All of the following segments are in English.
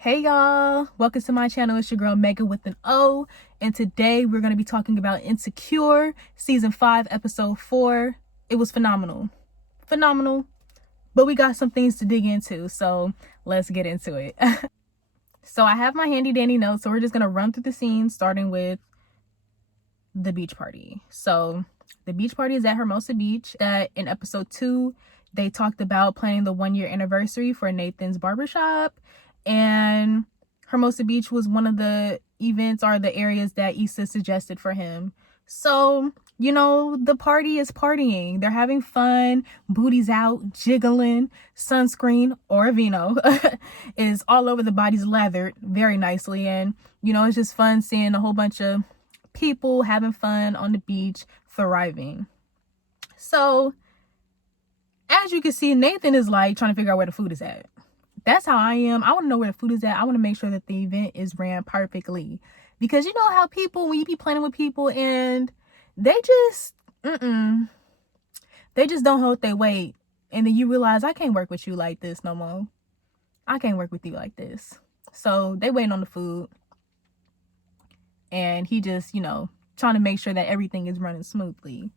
Hey y'all, welcome to my channel. It's your girl Mega with an O, and today we're going to be talking about Insecure season 5 episode 4. It was phenomenal, but we got some things to dig into, so let's get into it. So I have my handy dandy notes, so we're just going to run through the scenes starting with the beach party. So the beach party is at Hermosa Beach. That in episode 2 they talked about planning the 1-year anniversary for Nathan's barbershop, and Hermosa Beach was one of the events or the areas that Issa suggested for him. So, the party is partying. They're having fun, booties out, jiggling, sunscreen or vino is all over the body's lathered very nicely. And, it's just fun seeing a whole bunch of people having fun on the beach, thriving. So, as you can see, Nathan is like trying to figure out where the food is at. That's how I am. I want to know where the food is at. I want to make sure that the event is ran perfectly. Because you know how people, when you be planning with people and they just, they just don't hold their weight. And then you realize, I can't work with you like this no more. I can't work with you like this. So they waiting on the food. And he just, trying to make sure that everything is running smoothly.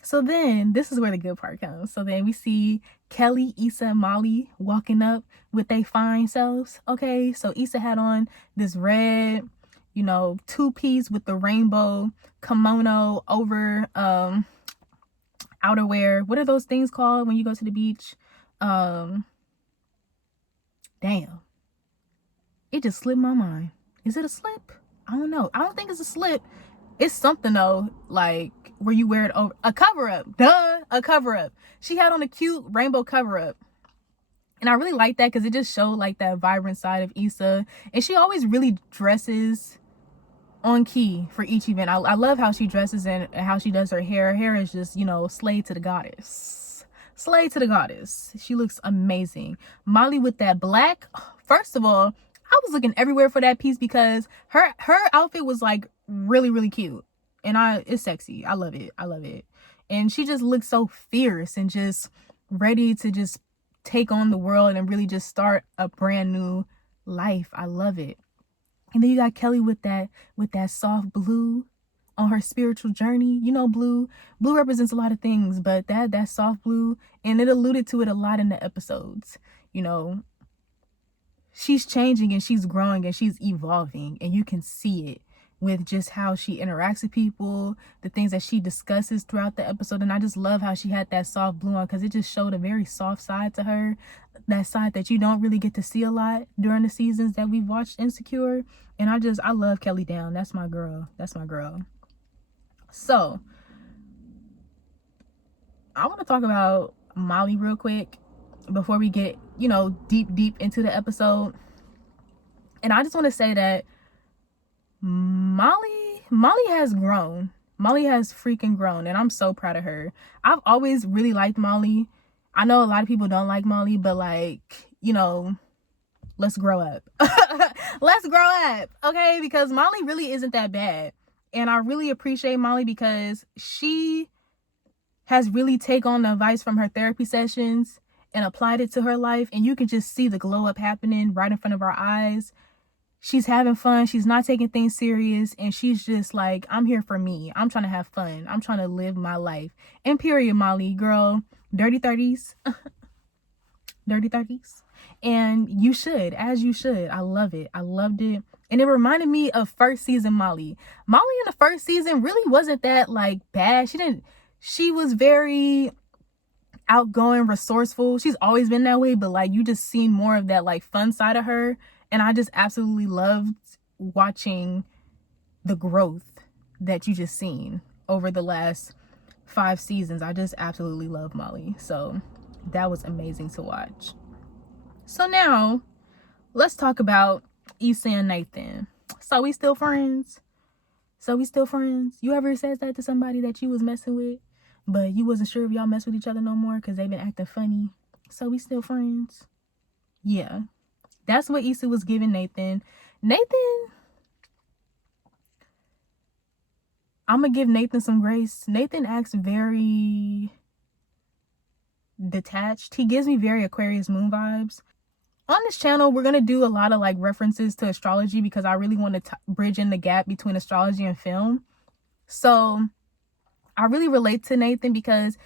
So then, this is where the good part comes. So then we see Kelly, Issa, and Molly walking up with their fine selves. Okay, so Issa had on this red, two-piece with the rainbow kimono over outerwear. What are those things called when you go to the beach? Damn. It just slipped my mind. Is it a slip? I don't know. I don't think it's a slip. It's something though, like where you wear it over a cover-up. Duh, a cover-up. She had on a cute rainbow cover-up. And I really like that because it just showed like that vibrant side of Issa. And she always really dresses on key for each event. I love how she dresses and how she does her hair. Her hair is just, slay to the goddess. Slay to the goddess. She looks amazing. Molly with that black. First of all, I was looking everywhere for that piece because her outfit was like really, really cute. And it's sexy. I love it. And she just looks so fierce and just ready to just take on the world and really just start a brand new life. I love it. And then you got Kelly with that soft blue on her spiritual journey. Blue represents a lot of things, but that soft blue, and it alluded to it a lot in the episodes. She's changing and she's growing and she's evolving, and you can see it with just how she interacts with people, the things that she discusses throughout the episode. And I just love how she had that soft blue on because it just showed a very soft side to her, that side that you don't really get to see a lot during the seasons that we've watched Insecure. And I love Kelly Down. That's my girl. So I want to talk about Molly real quick before we get, deep into the episode. And I just want to say that Molly has grown. Molly has freaking grown, and I'm so proud of her. I've always really liked Molly. I know a lot of people don't like Molly, but let's grow up. Let's grow up, okay? Because Molly really isn't that bad. And I really appreciate Molly because she has really taken on the advice from her therapy sessions and applied it to her life, and you can just see the glow up happening right in front of our eyes. She's having fun. She's not taking things serious, and she's just like, I'm here for me. I'm trying to have fun. I'm trying to live my life. And period, Molly, girl, dirty 30s. Dirty 30s. And you should, as you should. I love it. I loved it. And it reminded me of first season Molly. Molly in the first season really wasn't that like bad. She was very outgoing, resourceful. She's always been that way, but like you just seen more of that like fun side of her. And I just absolutely loved watching the growth that you just seen over the last 5 seasons. I just absolutely love Molly. So that was amazing to watch. So now let's talk about Issa and Nathan. So we still friends? You ever said that to somebody that you was messing with, but you wasn't sure if y'all mess with each other no more because they've been acting funny? So we still friends? Yeah. That's what Issa was giving Nathan. I'm going to give Nathan some grace. Nathan acts very detached. He gives me very Aquarius moon vibes. on this channel, we're going to do a lot of like references to astrology because I really want to bridge in the gap between astrology and film. So I really relate to Nathan because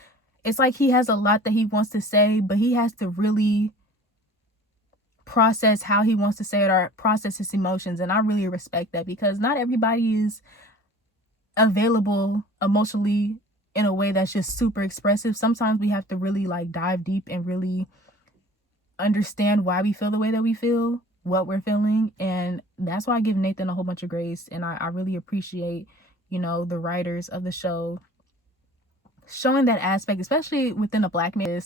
it's like he has a lot that he wants to say, but he has to really process how he wants to say it or process his emotions. And I really respect that because not everybody is available emotionally in a way that's just super expressive. Sometimes we have to really like dive deep and really understand why we feel the way that we feel, what we're feeling. And that's why I give Nathan a whole bunch of grace. And I really appreciate, you know, the writers of the show showing that aspect, especially within a Black man,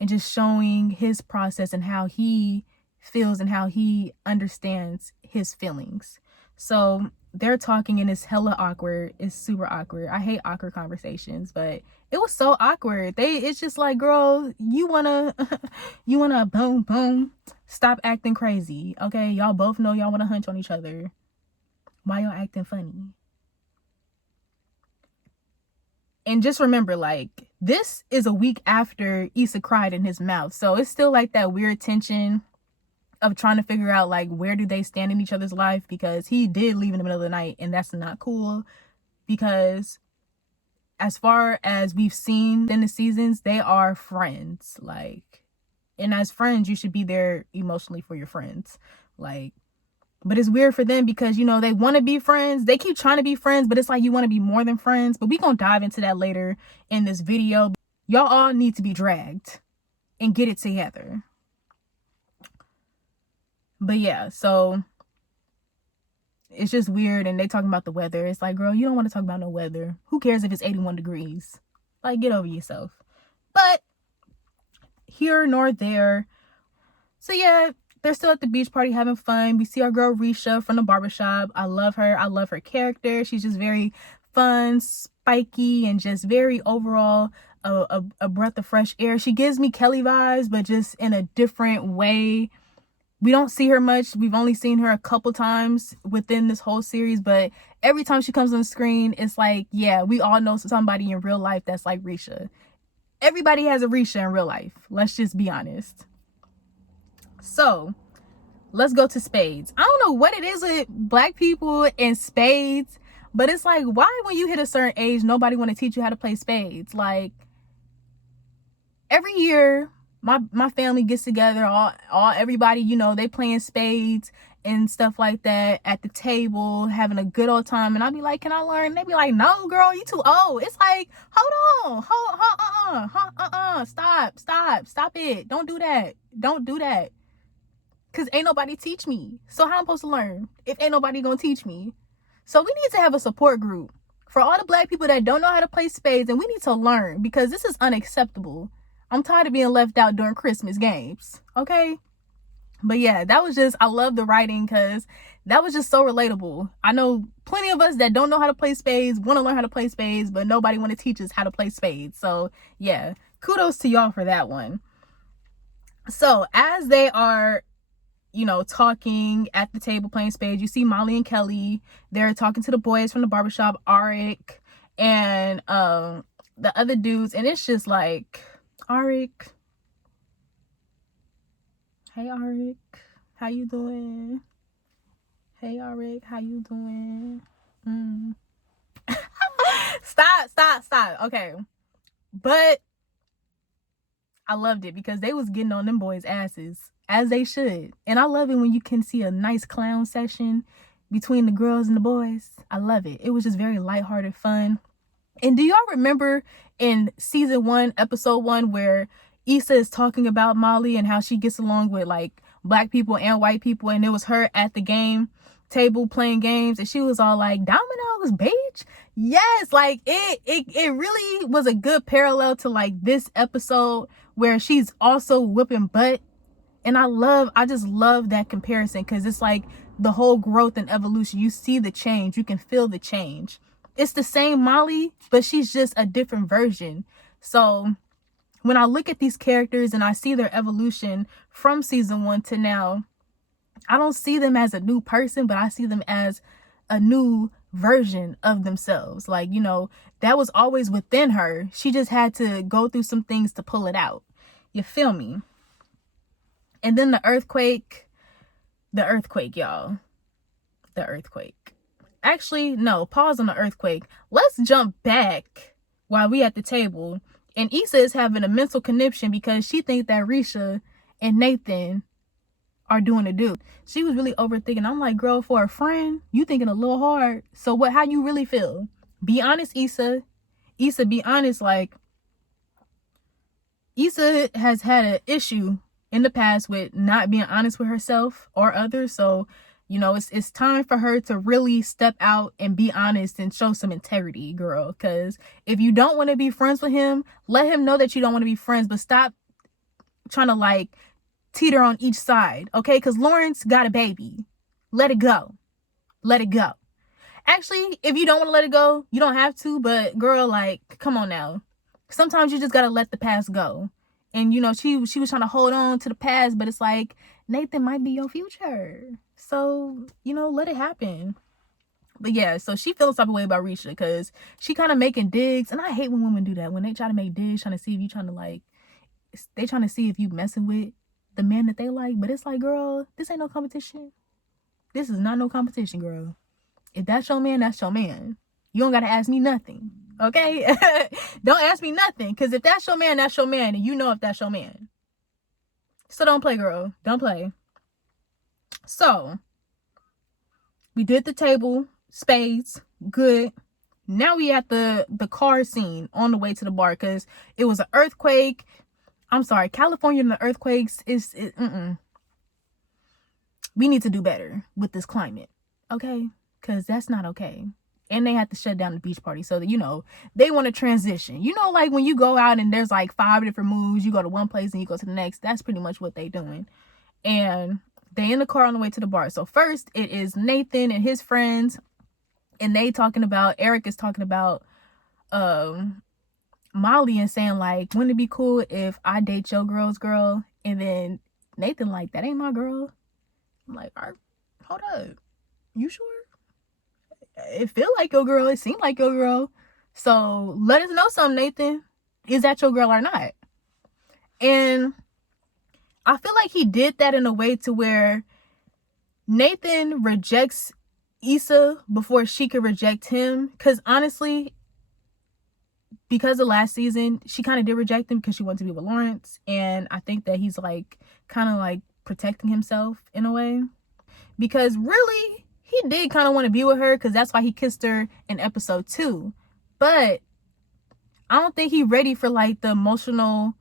and just showing his process and how he feels and how he understands his feelings. So they're talking and it's hella awkward. It's super awkward. I hate awkward conversations, but it was so awkward. It's just like, girl, you wanna boom boom, stop acting crazy. Okay, y'all both know y'all wanna hunch on each other. Why y'all acting funny? And just remember, like, this is a week after Issa cried in his mouth. So it's still like that weird tension of trying to figure out like where do they stand in each other's life, because he did leave in the middle of the night and that's not cool. Because as far as we've seen in the seasons, they are friends, like, and as friends you should be there emotionally for your friends, like. But it's weird for them because, you know, they want to be friends. They keep trying to be friends, but it's like you want to be more than friends. But we gonna dive into that later in this video. Y'all all need to be dragged and get it together. But yeah, so it's just weird. And they talking about the weather. It's like, girl, you don't want to talk about no weather. Who cares if it's 81 degrees? Like, get over yourself. But here nor there. So yeah, they're still at the beach party having fun. We see our girl Risha from the barbershop. I love her. I love her character. She's just very fun, spiky, and just very overall a breath of fresh air. She gives me Kelly vibes, but just in a different way. We don't see her much. We've only seen her a couple times within this whole series, but every time she comes on the screen, it's like, yeah, we all know somebody in real life that's like Risha. Everybody has a Risha in real life. Let's just be honest. So let's go to spades. I don't know what it is with Black people and spades, but it's like, why when you hit a certain age, nobody want to teach you how to play spades? Like, every year my family gets together, all everybody, you know, they playing spades and stuff like that at the table, having a good old time. And I'll be like, can I learn? They be like, no, girl, you too old. It's like, hold on, stop it. Don't do that. Because ain't nobody teach me. So how I'm supposed to learn if ain't nobody gonna teach me? So we need to have a support group for all the Black people that don't know how to play spades, and we need to learn because this is unacceptable. I'm tired of being left out during Christmas games, okay? But yeah, that was just, I love the writing because that was just so relatable. I know plenty of us that don't know how to play spades, want to learn how to play spades, but nobody want to teach us how to play spades. So yeah, kudos to y'all for that one. So as they are, you know, talking at the table playing spades, you see Molly and Kelly. They're talking to the boys from the barbershop, Arik and the other dudes, and it's just like, Arik, hey Arik, how you doing? Hey Arik, how you doing? Stop. Okay, but I loved it because they was getting on them boys' asses, as they should. And I love it when you can see a nice clown session between the girls and the boys. I love it. It was just very lighthearted fun. And do y'all remember in season 1, episode 1, where Issa is talking about Molly and how she gets along with like Black people and white people, and it was her at the game table playing games, and she was all like, dominoes, bitch. Yes, like it really was a good parallel to like this episode where she's also whipping butt. And I just love that comparison because it's like the whole growth and evolution. You see the change, you can feel the change. It's the same Molly, but she's just a different version. So when I look at these characters and I see their evolution from season 1 to now, I don't see them as a new person, but I see them as a new version of themselves. Like, you know, that was always within her. She just had to go through some things to pull it out. You feel me? And then the earthquake, y'all. The earthquake. Actually, no, pause on the earthquake. Let's jump back while we at the table. And Issa is having a mental conniption because she thinks that Risha and Nathan are doing the do. She was really overthinking. I'm like, girl, for a friend, you thinking a little hard. So what, how you really feel? Be honest, Issa. Issa, be honest. Like, Issa has had an issue in the past with not being honest with herself or others. So, you know, it's time for her to really step out and be honest and show some integrity, girl. Because if you don't want to be friends with him, let him know that you don't want to be friends. But stop trying to, like, teeter on each side, okay? Because Lawrence got a baby. Let it go. Let it go. Actually, if you don't want to let it go, you don't have to. But, girl, like, come on now. Sometimes you just got to let the past go. And, you know, she was trying to hold on to the past, but it's like, Nathan might be your future. So, you know, let it happen. But yeah, so she feels type of way about Risha because she kind of making digs. And I hate when women do that. When they try to make digs, trying to see if you trying to, like, they trying to see if you messing with the man that they like. But it's like, girl, this ain't no competition. This is not no competition, girl. If that's your man, that's your man. You don't got to ask me nothing. Okay? Don't ask me nothing. Because if that's your man, that's your man. And you know if that's your man. So don't play, girl. Don't play. So, we did the table. Spades. Good. Now we at the car scene on the way to the bar. Because it was an earthquake. I'm sorry. California and the earthquakes is... We need to do better with this climate. Okay? Because that's not okay. And they had to shut down the beach party so that, you know, they want to transition. You know, like when you go out and there's like 5 different moves, you go to one place and you go to the next. That's pretty much what they doing. And they in the car on the way to the bar. So first it is Nathan and his friends. And they talking about, Eric is talking about Molly and saying like, wouldn't it be cool if I date your girl's girl? And then Nathan like, that ain't my girl. I'm like, all right, hold up. You sure? It feel like your girl. It seemed like your girl. So let us know something, Nathan. Is that your girl or not? And I feel like he did that in a way to where Nathan rejects Issa before she could reject him. Because honestly, because of last season, she kind of did reject him because she wanted to be with Lawrence. And I think that he's like kind of like protecting himself in a way. Because really, he did kind of want to be with her because that's why he kissed her in episode 2. But I don't think he's ready for like the emotional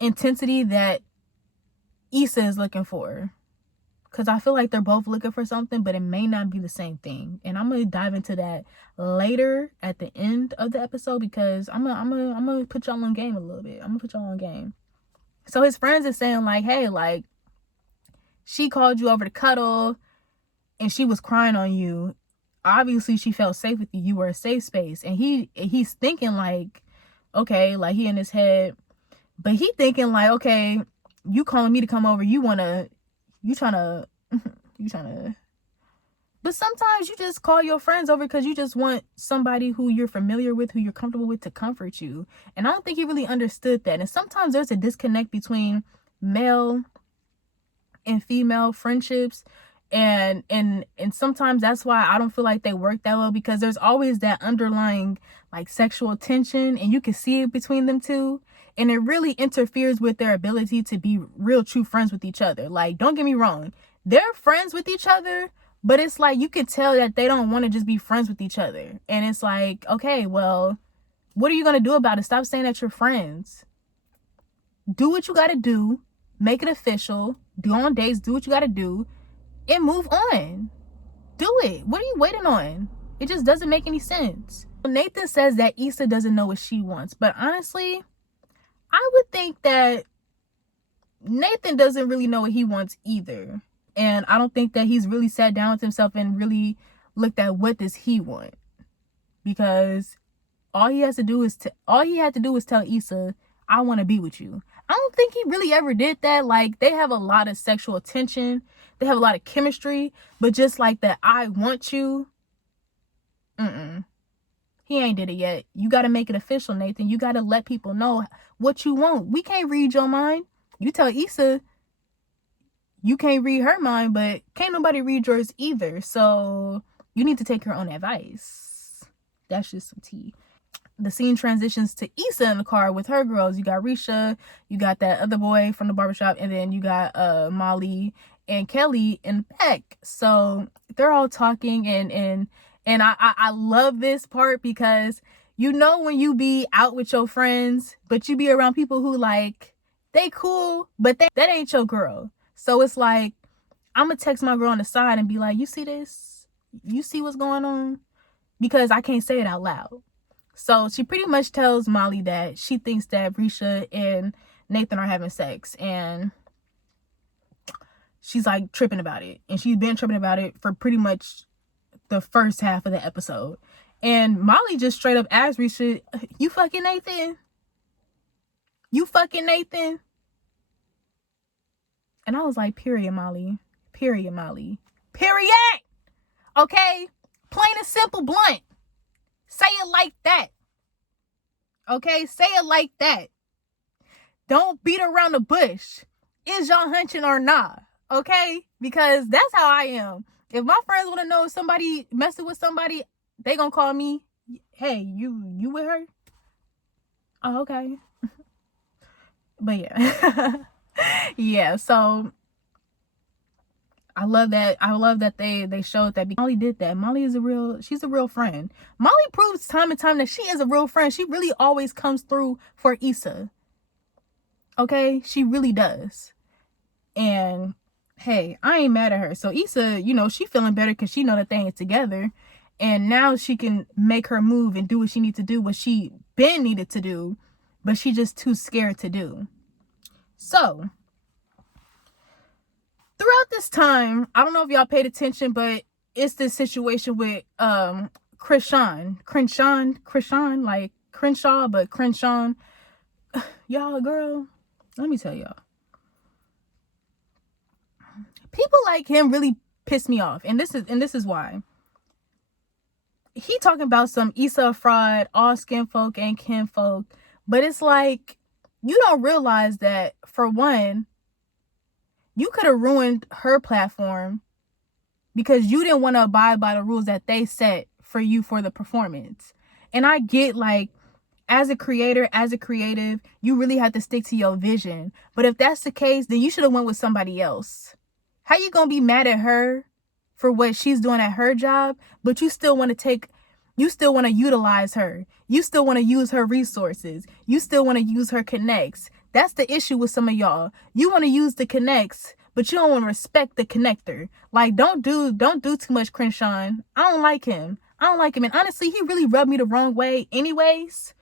intensity that Issa is looking for. Because I feel like they're both looking for something, but it may not be the same thing. And I'm going to dive into that later at the end of the episode because I'm gonna put y'all on game a little bit. I'm going to put y'all on game. So his friends are saying like, hey, like, she called you over to cuddle and she was crying on you. Obviously, she felt safe with you. You were a safe space. And he's thinking like, okay, like he in his head. But he thinking like, okay, you calling me to come over. You trying to. But sometimes you just call your friends over because you just want somebody who you're familiar with, who you're comfortable with to comfort you. And I don't think he really understood that. And sometimes there's a disconnect between male and female friendships. And sometimes that's why I don't feel like they work that well, because there's always that underlying like sexual tension and you can see it between them two, and it really interferes with their ability to be real true friends with each other. Like, don't get me wrong, they're friends with each other, but it's like you can tell that they don't want to just be friends with each other. And it's like, okay, well, what are you gonna do about it? Stop saying that you're friends. Do what you gotta do, make it official, go on dates, do what you gotta do, and move on. Do it. What are you waiting on? It just doesn't make any sense. Nathan says that Issa doesn't know what she wants. But honestly, I would think that Nathan doesn't really know what he wants either. And I don't think that he's really sat down with himself and really looked at what does he want. Because all he had to do was tell Issa, I want to be with you. I don't think he really ever did that. Like, they have a lot of sexual tension. They have a lot of chemistry. But just like that, I want you. He ain't did it yet. You got to make it official, Nathan. You got to let people know what you want. We can't read your mind. You tell Issa, you can't read her mind, but can't nobody read yours either. So you need to take your own advice. That's just some tea. The scene transitions to Issa in the car with her girls. You got Risha, you got that other boy from the barbershop, and then you got Molly and Kelly in the back. So they're all talking, and I love this part because you know when you be out with your friends, but you be around people who like, they cool, but that ain't your girl. So it's like, I'm gonna text my girl on the side and be like, you see this? You see what's going on? Because I can't say it out loud. So she pretty much tells Molly that she thinks that Risha and Nathan are having sex, and she's like tripping about it. And she's been tripping about it for pretty much the first half of the episode. And Molly just straight up asked Risha, you fucking Nathan? You fucking Nathan? And I was like, period, Molly. Period, Molly. Period! Okay? Plain and simple, blunt. Say it like that. Okay? Say it like that. Don't beat around the bush. Is y'all hunching or not? Okay? Because that's how I am. If my friends want to know if somebody messing with somebody, they gonna call me, hey, you with her? Oh, okay. But yeah. Yeah, so I love that they showed that Molly did that. Molly is she's a real friend. Molly proves time and time that she is a real friend. She really always comes through for Issa. Okay? She really does. And hey, I ain't mad at her. So Issa, she feeling better because she know that they ain't together. And now she can make her move and do what she needs to do, what she been needed to do, but she just too scared to do. So throughout this time, I don't know if y'all paid attention, but it's this situation with Crenshaw, like Crenshaw, but Crenshaw. Y'all, girl, let me tell y'all. People like him really piss me off, and this is why. He talking about some Issa fraud, all skin folk and kin folk, but it's like, you don't realize that, for one, you could have ruined her platform because you didn't want to abide by the rules that they set for you for the performance. And I get, like, as a creator, as a creative, you really have to stick to your vision. But if that's the case, then you should have went with somebody else. How you gonna be mad at her for what she's doing at her job, but you still want to utilize her. You still want to use her resources. You still want to use her connects. That's the issue with some of y'all. You want to use the connects, but you don't want to respect the connector. Like, don't do too much, Crenshaw. I don't like him. And honestly, he really rubbed me the wrong way anyways.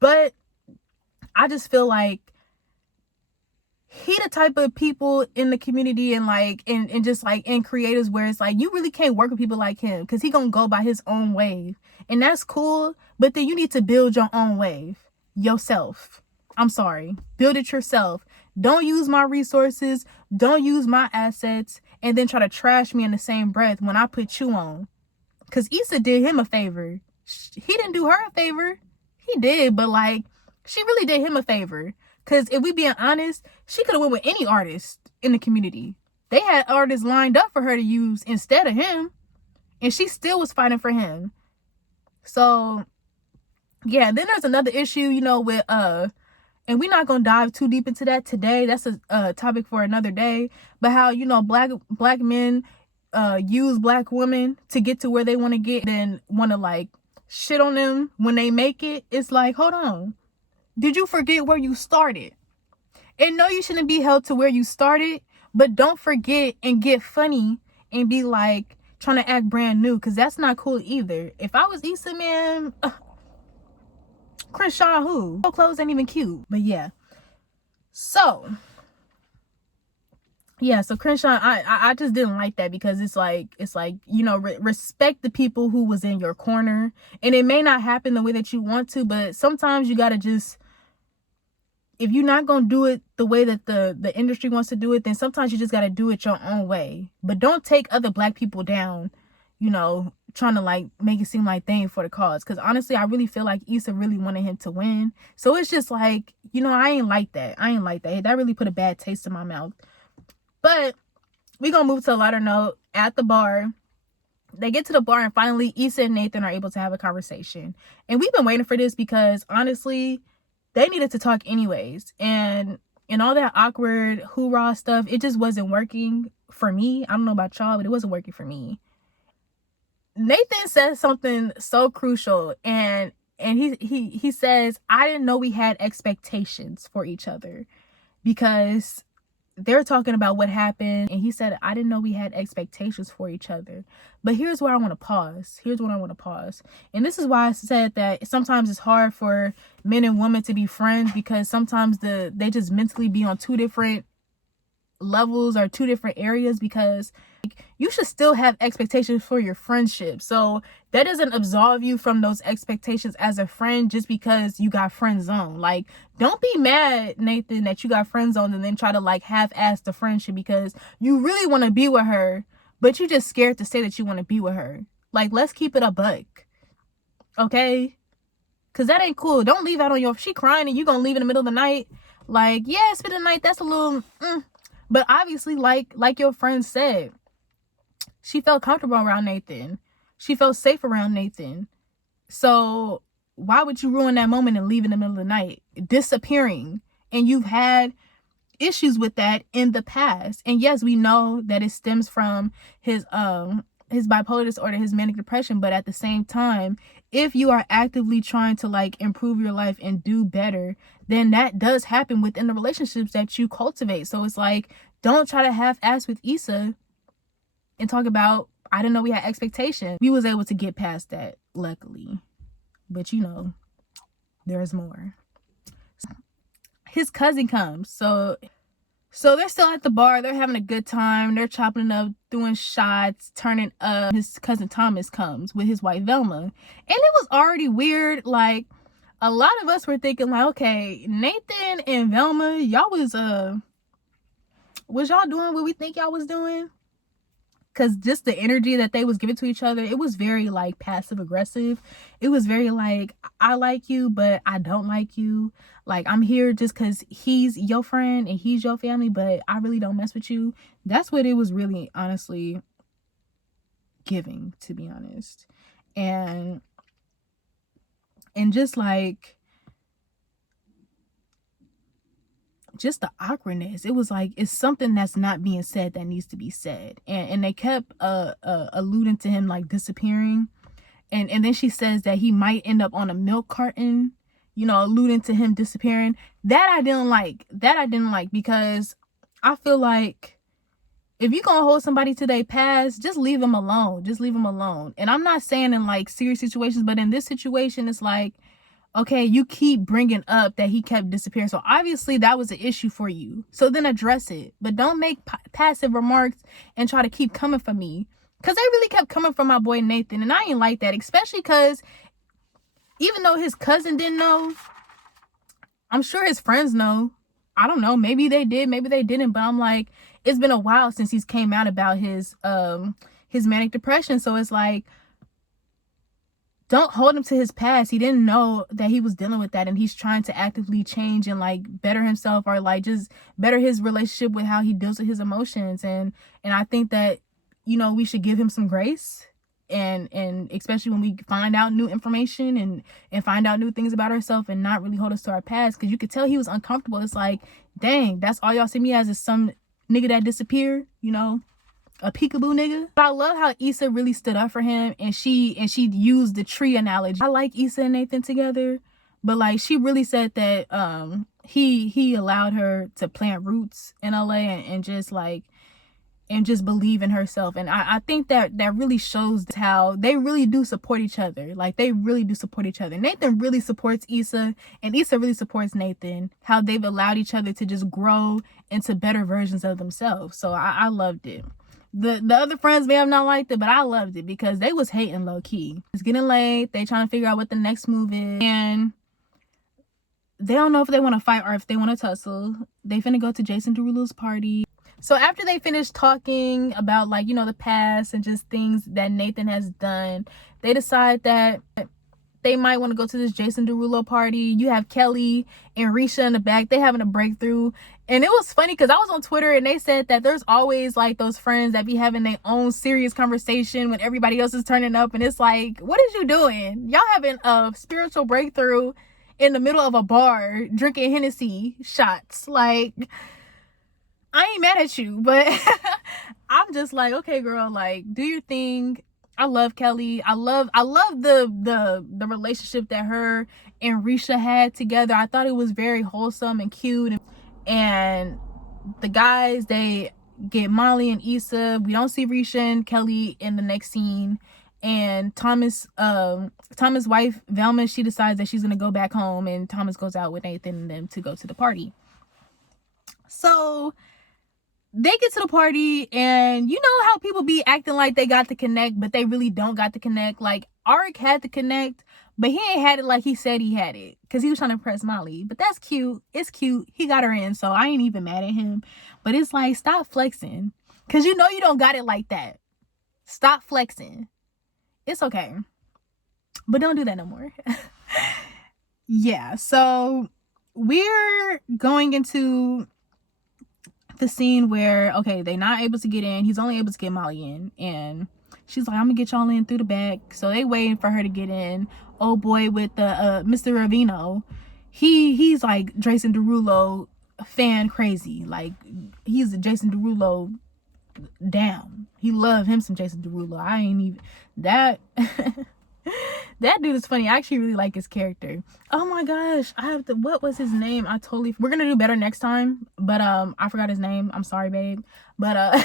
But I just feel like he the type of people in the community and just like in creators where it's like, you really can't work with people like him because he gonna go by his own wave. And that's cool, but then you need to build your own wave yourself. I'm sorry. Build it yourself. Don't use my resources. Don't use my assets and then try to trash me in the same breath when I put you on. Because Issa did him a favor. He didn't do her a favor. He did, but like, she really did him a favor. Because if we being honest, she could have went with any artist in the community. They had artists lined up for her to use instead of him. And she still was fighting for him. So, yeah. Then there's another issue, with, and we're not going to dive too deep into that today. That's a topic for another day. But how, black men use black women to get to where they want to get and want to, like, shit on them when they make it. It's like, hold on. Did you forget where you started? And no, you shouldn't be held to where you started, but don't forget and get funny and be like trying to act brand new, because that's not cool either. If I was Issa, man, Crenshaw who? Her clothes ain't even cute. But yeah. So Crenshaw, I just didn't like that because it's like respect the people who was in your corner. And it may not happen the way that you want to, but sometimes you gotta just, if you're not going to do it the way that the industry wants to do it, then sometimes you just got to do it your own way. But don't take other black people down, trying to like make it seem like they ain't for the cause. Because honestly, I really feel like Issa really wanted him to win. So it's just like, you know, I ain't like that. That really put a bad taste in my mouth. But we gonna move to a lighter note. At the bar, they get to the bar, and finally Issa and Nathan are able to have a conversation. And we've been waiting for this because honestly, they needed to talk anyways. And all that awkward hoorah stuff, it just wasn't working for me. I don't know about y'all, but it wasn't working for me. Nathan says something so crucial, and he says, I didn't know we had expectations for each other, because they're talking about what happened, and he said, I didn't know we had expectations for each other. But here's where I want to pause. And this is why I said that sometimes it's hard for men and women to be friends, because sometimes they just mentally be on two different levels or two different areas, because you should still have expectations for your friendship. So that doesn't absolve you from those expectations as a friend just because you got friend zone. Like, don't be mad, Nathan, that you got friend zone and then try to like half-ass the friendship because you really want to be with her, but you just scared to say that you want to be with her. Like, let's keep it a buck, okay? Because that ain't cool. Don't leave out on your... She crying and you gonna leave in the middle of the night. Like, yeah, spend the night. That's a little... But obviously, like your friend said, she felt comfortable around Nathan. She felt safe around Nathan. So why would you ruin that moment and leave in the middle of the night, disappearing? And you've had issues with that in the past. And yes, we know that it stems from his bipolar disorder, his manic depression. But at the same time, if you are actively trying to like improve your life and do better, then that does happen within the relationships that you cultivate. So it's like, don't try to half-ass with Issa and talk about, I didn't know we had expectations. We was able to get past that, luckily. But you know, there's more. His cousin comes. So they're still at the bar. They're having a good time. They're chopping it up, doing shots, turning up. His cousin Thomas comes with his wife Velma. And it was already weird. Like, a lot of us were thinking like, okay, Nathan and Velma, y'all was y'all doing what we think y'all was doing? Because just the energy that they was giving to each other, it was very like passive aggressive. It was very like, I like you, but I don't like you. Like, I'm here just because he's your friend and he's your family, but I really don't mess with you. That's what it was really honestly giving, to be honest. And just like, just the awkwardness. It was like, it's something that's not being said that needs to be said. And they kept alluding to him like disappearing. And then she says that he might end up on a milk carton, you know, alluding to him disappearing. That I didn't like, because I feel like if you're gonna hold somebody to their past, just leave them alone. And I'm not saying in like serious situations, but in this situation, it's like, okay, you keep bringing up that he kept disappearing. So obviously that was an issue for you. So then address it. But don't make passive remarks and try to keep coming for me. Because they really kept coming from my boy Nathan. And I ain't like that. Especially because even though his cousin didn't know, I'm sure his friends know. I don't know. Maybe they did. Maybe they didn't. But I'm like, it's been a while since he's came out about his manic depression. So it's like, don't hold him to his past. He didn't know that he was dealing with that, and he's trying to actively change and like better himself, or like just better his relationship with how he deals with his emotions. And I think that, you know, we should give him some grace, and especially when we find out new information and find out new things about ourselves, and not really hold us to our past, because you could tell he was uncomfortable. It's like, dang, that's all y'all see me as, is some nigga that disappeared, you know, a peekaboo nigga. But I love how Issa really stood up for him, and she used the tree analogy. I like Issa and Nathan together, but like, she really said that he allowed her to plant roots in LA and just like, and just believe in herself. And I think that really shows how they really do support each other. Like, they really do support each other. Nathan really supports Issa, and Issa really supports Nathan. How they've allowed each other to just grow into better versions of themselves. So I loved it. The other friends may have not liked it, but I loved it because they was hating low key. It's getting late. They trying to figure out what the next move is. And they don't know if they want to fight or if they want to tussle. They finna go to Jason Derulo's party. So after they finish talking about, like, you know, the past and just things that Nathan has done, they decide that they might want to go to this Jason Derulo party. You have Kelly and Risha in the back. They having a breakthrough. And it was funny because I was on Twitter and they said that there's always like those friends that be having their own serious conversation when everybody else is turning up. And it's like, what is you doing? Y'all having a spiritual breakthrough in the middle of a bar drinking Hennessy shots. Like, I ain't mad at you, but I'm just like, okay, girl, like, do your thing. I love Kelly. I love the relationship that her and Risha had together. I thought it was very wholesome and cute. And the guys, they get Molly and Issa. We don't see Risha and Kelly in the next scene. And Thomas' wife, Velma, she decides that she's gonna go back home, and Thomas goes out with Nathan and them to go to the party. So they get to the party, and you know how people be acting like they got the connect, but they really don't got the connect. Like, Arik had the connect, but he ain't had it like he said he had it, because he was trying to impress Molly. But that's cute. It's cute. He got her in, so I ain't even mad at him. But it's like, stop flexing, because you know you don't got it like that. Stop flexing. It's okay, but don't do that no more. Yeah, so we're going into the scene where, okay, they're not able to get in. He's only able to get Molly in, and she's like, I'm gonna get y'all in through the back. So they waiting for her to get in. Oh boy, with the Mr. Ravino, he's like Jason Derulo fan crazy. Like, he's a Jason Derulo down. He love him some Jason Derulo. I ain't even that. That dude is funny. I actually really like his character. Oh my gosh, I have to, what was his name? We're gonna do better next time, but I forgot his name. I'm sorry, babe. But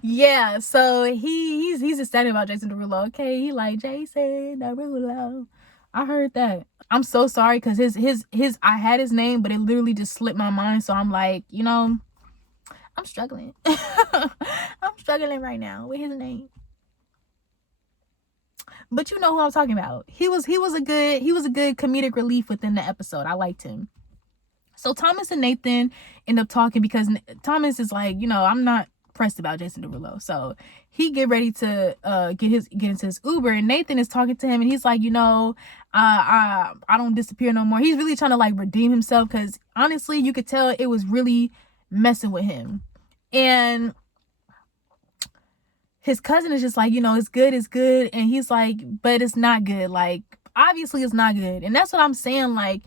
yeah, so he's excited about Jason Derulo. Okay, he like Jason Derulo. I heard that. I'm so sorry, because his I had his name, but it literally just slipped my mind. So I'm like, you know, I'm struggling. I'm struggling right now with his name. But you know who I'm talking about. He was a good comedic relief within the episode. I liked him. So Thomas and Nathan end up talking, because Thomas is like, you know, I'm not pressed about Jason Derulo. So he get ready to get into his Uber, and Nathan is talking to him, and he's like, you know, I don't disappear no more. He's really trying to like redeem himself, because honestly, you could tell it was really messing with him. And his cousin is just like, you know, it's good. And he's like, but it's not good. Like, obviously it's not good. And that's what I'm saying. Like,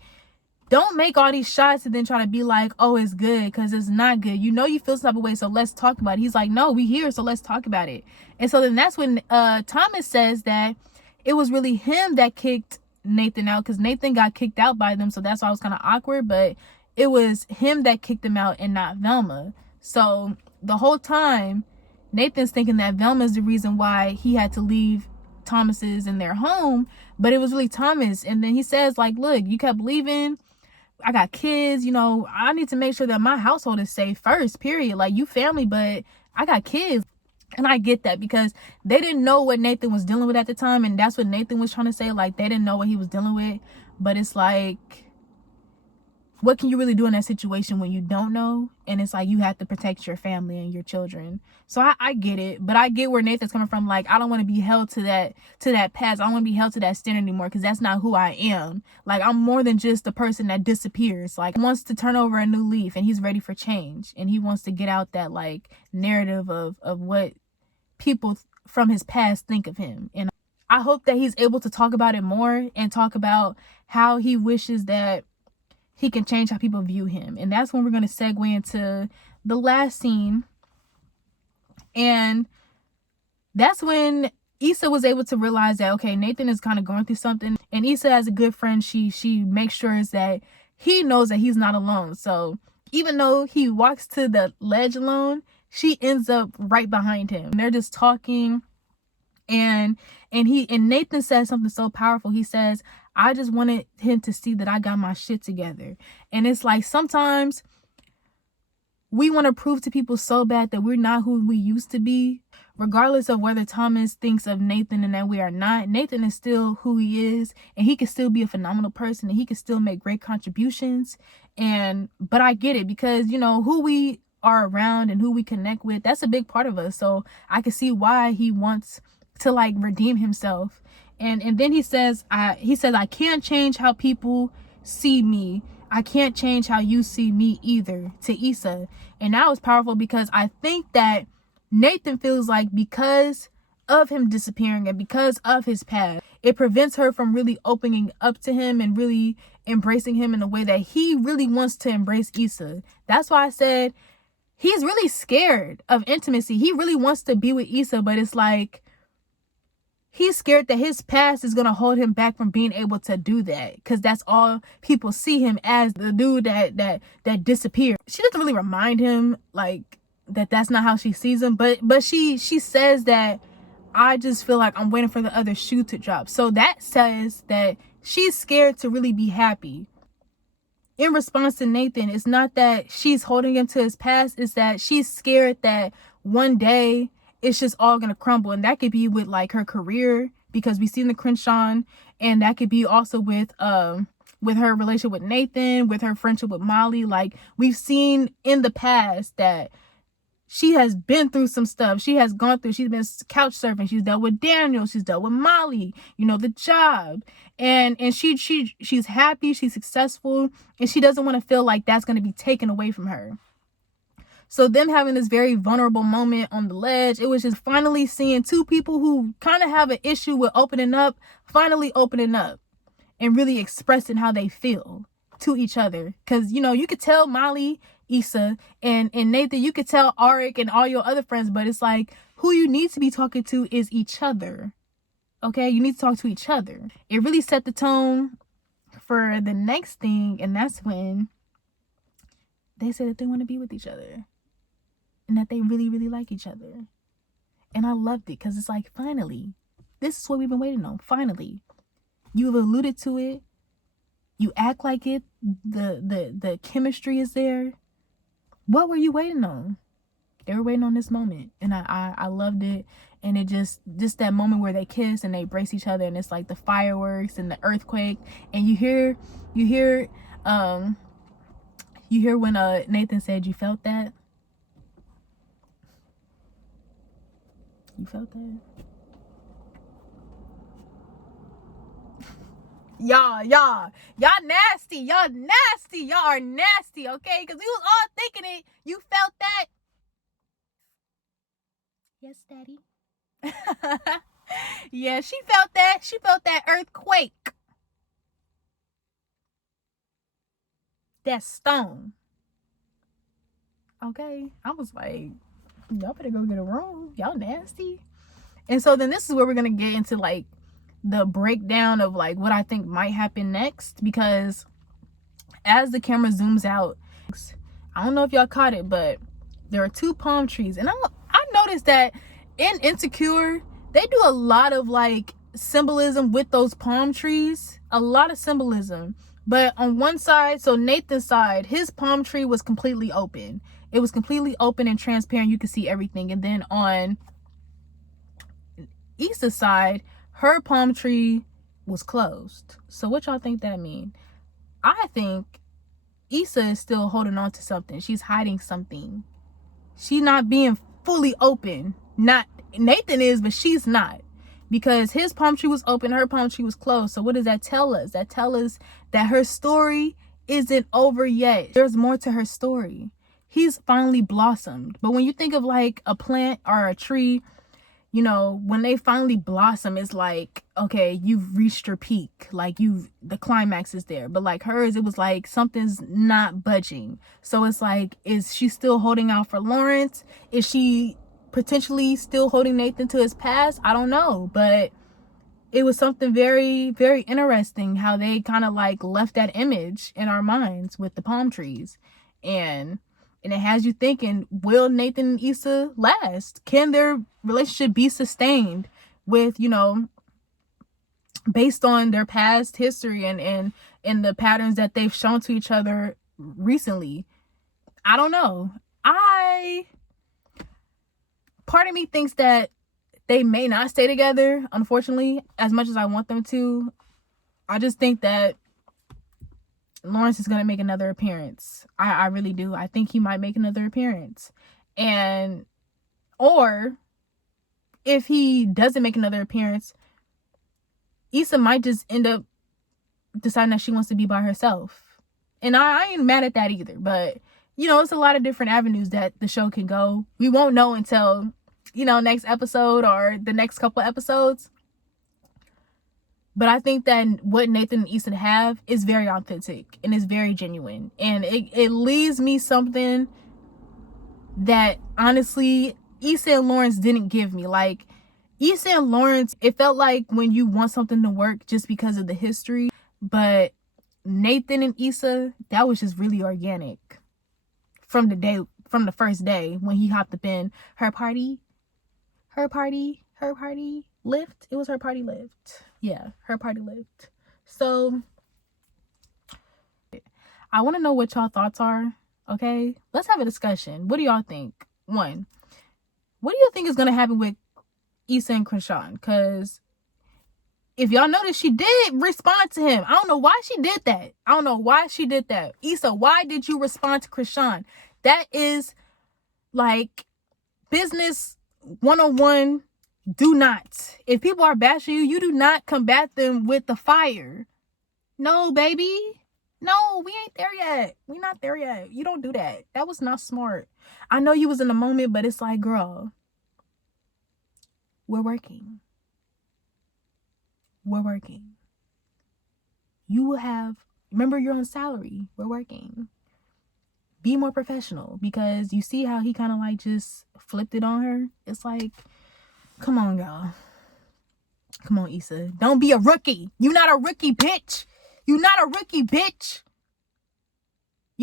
don't make all these shots and then try to be like, oh, it's good, because it's not good. You know you feel some type of way, so let's talk about it. He's like, no, we here, so let's talk about it. And so then that's when Thomas says that it was really him that kicked Nathan out, because Nathan got kicked out by them, so that's why it was kind of awkward. But it was him that kicked him out and not Velma. So the whole time, Nathan's thinking that Velma's the reason why he had to leave Thomas's in their home, but it was really Thomas. And then he says, like, look, you kept leaving. I got kids, you know, I need to make sure that my household is safe first, period. Like, you family, but I got kids. And I get that, because they didn't know what Nathan was dealing with at the time. And that's what Nathan was trying to say. Like, they didn't know what he was dealing with. But it's like, what can you really do in that situation when you don't know? And it's like, you have to protect your family and your children. So I get it, but I get where Nathan's coming from. Like, I don't want to be held to that past. I don't want to be held to that standard anymore, because that's not who I am. Like, I'm more than just the person that disappears. Like, he wants to turn over a new leaf, and he's ready for change, and he wants to get out that like narrative of what people from his past think of him. And I hope that he's able to talk about it more, and talk about how he wishes that he can change how people view him. And that's when we're going to segue into the last scene. And that's when Issa was able to realize that, okay, Nathan is kind of going through something. And Issa, as a good friend, she makes sure that he knows that he's not alone. So even though he walks to the ledge alone, she ends up right behind him. And they're just talking. And Nathan says something so powerful. He says, I just wanted him to see that I got my shit together. And it's like, sometimes we want to prove to people so bad that we're not who we used to be, regardless of whether Thomas thinks of Nathan and that we are not. Nathan is still who he is, and he can still be a phenomenal person, and he can still make great contributions. But I get it, because, you know, who we are around and who we connect with, that's a big part of us. So I can see why he wants to like redeem himself. And then he says I can't change how people see me. I can't change how you see me either, to Issa. And that was powerful, because I think that Nathan feels like because of him disappearing and because of his past, it prevents her from really opening up to him and really embracing him in a way that he really wants to embrace Issa. That's why I said he's really scared of intimacy. He really wants to be with Issa, but it's like he's scared that his past is going to hold him back from being able to do that, because that's all people see him as, the dude that disappeared. She doesn't really remind him like that's not how she sees him, but she says that I just feel like I'm waiting for the other shoe to drop. So that says that she's scared to really be happy. In response to Nathan, it's not that she's holding him to his past, it's that she's scared that one day it's just all gonna crumble. And that could be with like her career, because we've seen the Crenshaw, and that could be also with her relationship with Nathan, with her friendship with Molly. Like, we've seen in the past that she has been through some stuff. She's been couch surfing. She's dealt with Daniel. She's dealt with Molly, the job. And she's happy, she's successful, and she doesn't want to feel like that's going to be taken away from her. So them having this very vulnerable moment on the ledge, it was just finally seeing two people who kind of have an issue with opening up, finally opening up and really expressing how they feel to each other. Because, you could tell Molly, Issa, and Nathan, you could tell Arik and all your other friends, but it's like, who you need to be talking to is each other. Okay? You need to talk to each other. It really set the tone for the next thing, and that's when they said that they want to be with each other and that they really, really like each other. And I loved it, because it's like, finally, this is what we've been waiting on. Finally, you've alluded to it. You act like it. The chemistry is there. What were you waiting on? They were waiting on this moment, and I loved it. And it just that moment where they kiss and they embrace each other, and it's like the fireworks and the earthquake, and you hear when Nathan said, "You felt that? You felt that?" Y'all nasty. Y'all are nasty, okay? Because we was all thinking it. You felt that? Yes, Daddy. Yeah, she felt that. She felt that earthquake. That stone. Okay. I was like, y'all better go get a room. Y'all nasty. And so then this is where we're going to get into like the breakdown of like what I think might happen next, because as the camera zooms out, I don't know if y'all caught it, but there are two palm trees, and I noticed that in Insecure they do a lot of like symbolism with those palm trees, a lot of symbolism. But on one side, so Nathan's side, his palm tree was completely open. It was completely open and transparent. You could see everything. And then on Issa's side, her palm tree was closed. So what y'all think that mean? I think Issa is still holding on to something. She's hiding something. She's not being fully open. Not Nathan is, but she's not. Because his palm tree was open, her palm tree was closed. So what does that tell us? That tells us that her story isn't over yet. There's more to her story. He's finally blossomed. But when you think of like a plant or a tree, when they finally blossom, it's like, okay, you've reached your peak. Like the climax is there. But like hers, it was like something's not budging. So it's like, is she still holding out for Lawrence? Is she potentially still holding Nathan to his past? I don't know. But it was something very, very interesting how they kind of like left that image in our minds with the palm trees. And it has you thinking, will Nathan and Issa last? Can their relationship be sustained with, based on their past history and the patterns that they've shown to each other recently? I don't know. Part of me thinks that they may not stay together, unfortunately, as much as I want them to. I just think that Lawrence is going to make another appearance. I really do. I think he might make another appearance. And, or if he doesn't make another appearance, Issa might just end up deciding that she wants to be by herself. And I ain't mad at that either. But, you know, it's a lot of different avenues that the show can go. We won't know until, you know, next episode or the next couple episodes. But I think that what Nathan and Issa have is very authentic and is very genuine. And it leaves me something that, honestly, Issa and Lawrence didn't give me. Like, Issa and Lawrence, it felt like when you want something to work just because of the history. But Nathan and Issa, that was just really organic. From the first day when he hopped up in her party lift. It was her party lift. Yeah, her party lift. So I want to know what y'all thoughts are. Okay, let's have a discussion. What do y'all think? One, what do you think is going to happen with Issa and Krishan? Because if y'all notice, she did respond to him. I don't know why she did that. Issa, why did you respond to Krishan? That is like business 101. Do not. If people are bashing you, you do not combat them with the fire. No, baby. No, we ain't there yet. We not there yet. You don't do that. That was not smart. I know you was in the moment, but it's like, girl, we're working. You will have, remember, you're on salary. We're working. Be more professional, because you see how he kind of like just flipped it on her. It's like, come on, y'all. Come on, Issa. Don't be a rookie. You not a rookie, bitch. You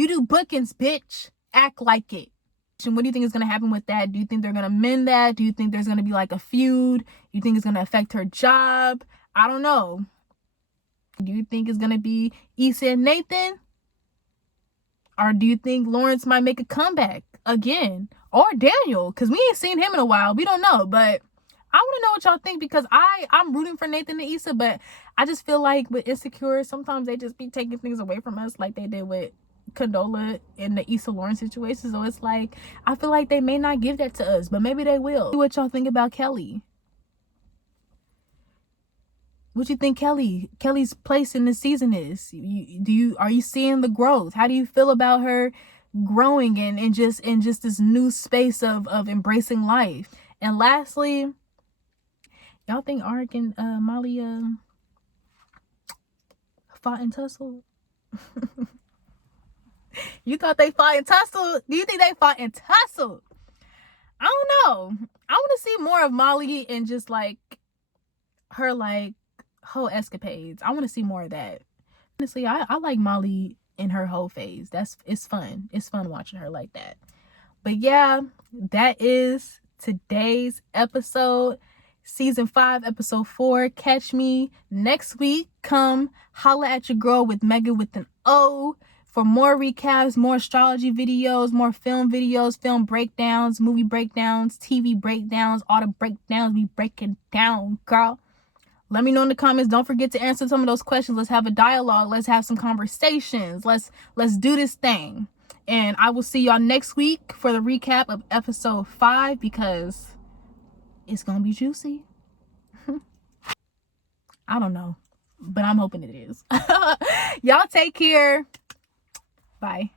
do bookings, bitch. Act like it. And what do you think is going to happen with that? Do you think they're going to mend that? Do you think there's going to be like a feud? Do you think it's going to affect her job? I don't know. Do you think it's going to be Issa and Nathan? Or do you think Lawrence might make a comeback again? Or Daniel? Because we ain't seen him in a while. We don't know. But I want to know what y'all think, because I'm rooting for Nathan and Issa. But I just feel like with Insecure, sometimes they just be taking things away from us, like they did with Condola in the Issa Lawrence situation. So it's like, I feel like they may not give that to us, but maybe they will. What y'all think about Kelly? What you think Kelly's place in this season is? Are you seeing the growth? How do you feel about her growing and just this new space of embracing life? And lastly, y'all think Arik and Molly fought and tussled? You thought they fought and tussled? Do you think they fought and tussled? I don't know. I want to see more of Molly and just like her like whole escapades. I want to see more of that. Honestly, I like Molly in her whole phase. It's fun. It's fun watching her like that. But yeah, that is today's episode. Season 5, episode 4. Catch me next week. Come holla at your girl with Megan with an O for more recaps, more astrology videos, more film videos, film breakdowns, movie breakdowns, TV breakdowns, all the breakdowns we breaking down, girl. Let me know in the comments. Don't forget to answer some of those questions. Let's have a dialogue. Let's have some conversations. Let's do this thing. And I will see y'all next week for the recap of episode 5, because it's gonna be juicy. I don't know, but I'm hoping it is. Y'all take care. Bye.